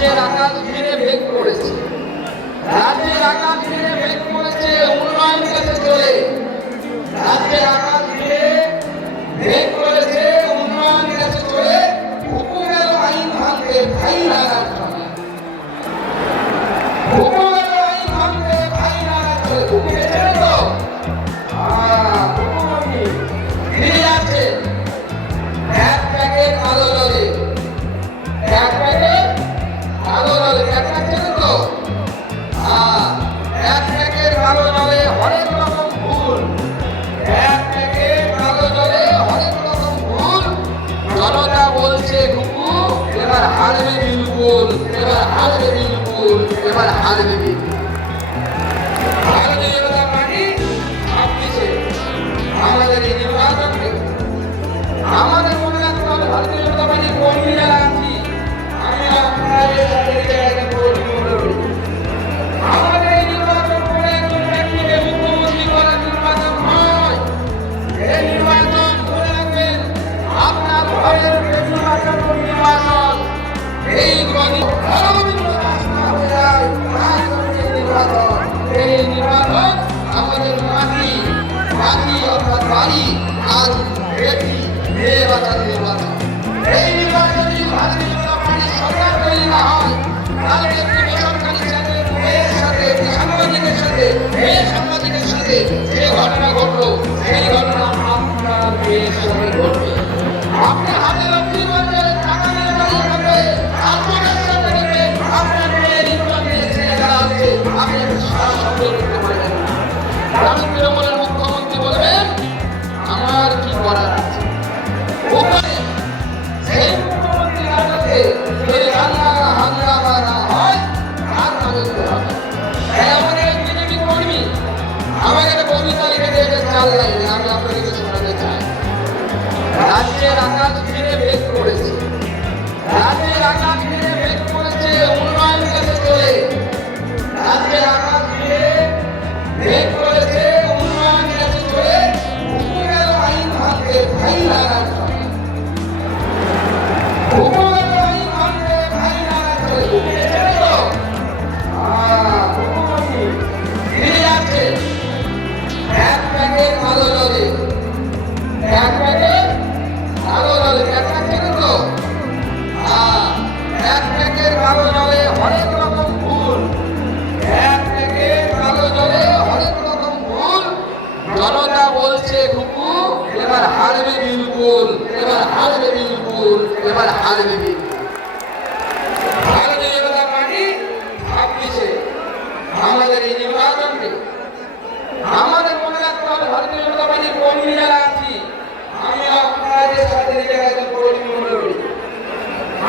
রাজ্যের আকাশ ঘিরে মেঘ করেছে, রাজ্যের আকাশ ঘিরে মেঘ করেছে উন্নয়ন কাছে চলে, রাজ্যের আকাশ ঘিরে মেঘ করেছে উন্নয়ন কাছে চলে, হুকুমের আইন ভাঙতে ভাই লাগার চলে, হুকুমের আইন ভাঙতে ভাই লাগার চলে। হুকুমে ছেড়ে তো হুকুমে ফিরে আছে এক প্যাকেট আলো জলে, এক প্যাকেট আলো জলে, এক প্যাকেট তো এক প্যাকেট আলো জলে হরেক রকম ভুল, এক প্যাকেট আলো জলে হরেক রকম ভুল। জনতা বলছে হুকু, এবার হারবে বিলকুল, এবার হারবে বিলকুল, এবার হারবে বিলকুল। ভারতীয় জনতা পার্টি ভাবছে আমাদের এই নির্বাচনকে, আমাদের মনে রাখতে হবে ভারতীয় জনতা পার্টির কর্মী যারা আছি, আমি আপনাদের সাথে একটা কর্মী মনে করি। আমাদের এই নির্বাচন করে একজন ব্যক্তিকে মুখ্যমন্ত্রী করার নির্বাচন হয়, এই নির্বাচন করে রাখবেন আপনার ঘরের নির্বাচন নির্বাচন, এই নির্বাচন, এই নির্বাচন আমাদের মাটি মাটি অর্থাৎ বাড়ি আর বেটি মেয়ে বাঁচার নির্বাচন। এই নির্বাচন যদি ভারতীয় জনতা পার্টির সরকার তৈরি না হয়, তাহলে একটি বেসরকারি চ্যানেলের মেয়ের সাথে, একটি সাংবাদিকের সাথে, মেয়ে সাংবাদিকের সাথে যে ঘটনা ঘটলো, সেই ঘটনা আপনার মেয়ের সাথে ঘটবে। আপনি হাতে লক্ষ্মী বাজারে টাকা নিয়ে দাঁড়িয়ে থাকবে, আপনার সাথে দেখবে আপনার মেয়ের ইনকামের ছেলেরা আছে, আপনি একটা সারা শব্দ করতে পারবেন না। আমি তৃণমূলের মুখ্যমন্ত্রী বলবেন আমার কি করার আছে, ওখানে সেই মুখ্যমন্ত্রী কাছে যদি হাঙ্গামা না হয় তার তদন্ত হবে। তাই আমাদের এক বিজেপি কর্মী আমাকে একটা কবিতা লিখে দিয়েছে 4 লাইনে, আমি আপনাদেরকে শোনাতে চাই। রাজ্যের আকাশ ঘিরে মেঘ করেছে, রাজ্যের আকাশ ঘিরে মেঘ করেছে উন্নয়ন কাছে চলে, রাজ্যের আকাশ ঘিরে মেঘ করেছে উন্নয়ন কাছে চলে, হুকুমের আইন ভাঙতে ভাই লাগার চলে, হুকুমের আইন ভাঙতে ভাই লাগার চলে। হুকুমে ছেড়ে তো হুকুমে ফিরে আছে এক প্যাকেট আলো জলে, এক প্যাকেট আলো জলে, এক প্যাকেট তো এক প্যাকেট আলো জলে হরেক রকম ভুল, এক প্যাকেট আলো জলে হরেক রকম ভুল। জনতা বলছে হুকু, এবার হারবে বিলকুল, এবার হারবে বিলকুল, এবার হারবে বিলকুল। ভারতীয় জনতা পার্টি ভাবছে আমাদের এই নির্বাচনকে, আমাদের মনে রাখতে হবে ভারতীয় জনতা পার্টির কর্মী যারা আছি, আমি আপনাদের সাথে একটা কর্মী মনে করি।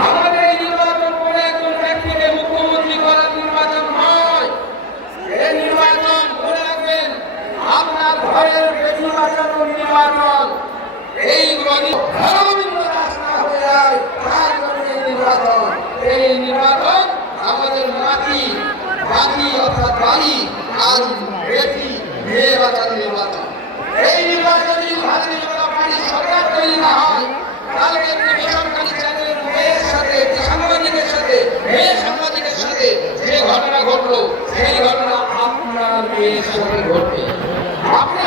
আমাদের এই নির্বাচন করে একজন ব্যক্তিকে মুখ্যমন্ত্রী করার নির্বাচন হয়, এই নির্বাচন করে রাখবেন আপনার ঘরের নির্বাচন নির্বাচন, এই নির্বাচন, এই নির্বাচন আমাদের মাটি মাটি অর্থাৎ বাড়ি আর বেটি মেয়ে বাঁচার নির্বাচন। এই নির্বাচন যদি ভারতীয় জনতা পার্টির সরকার তৈরি না হয়, তাহলে একটি বেসরকারি চ্যানেলের মেয়ের সাথে, একটি সাংবাদিকের সাথে, মেয়ে সাংবাদিকের সাথে যে ঘটনা ঘটলো, সেই ঘটনা আপনার মেয়ের সাথে ঘটবে। আপনি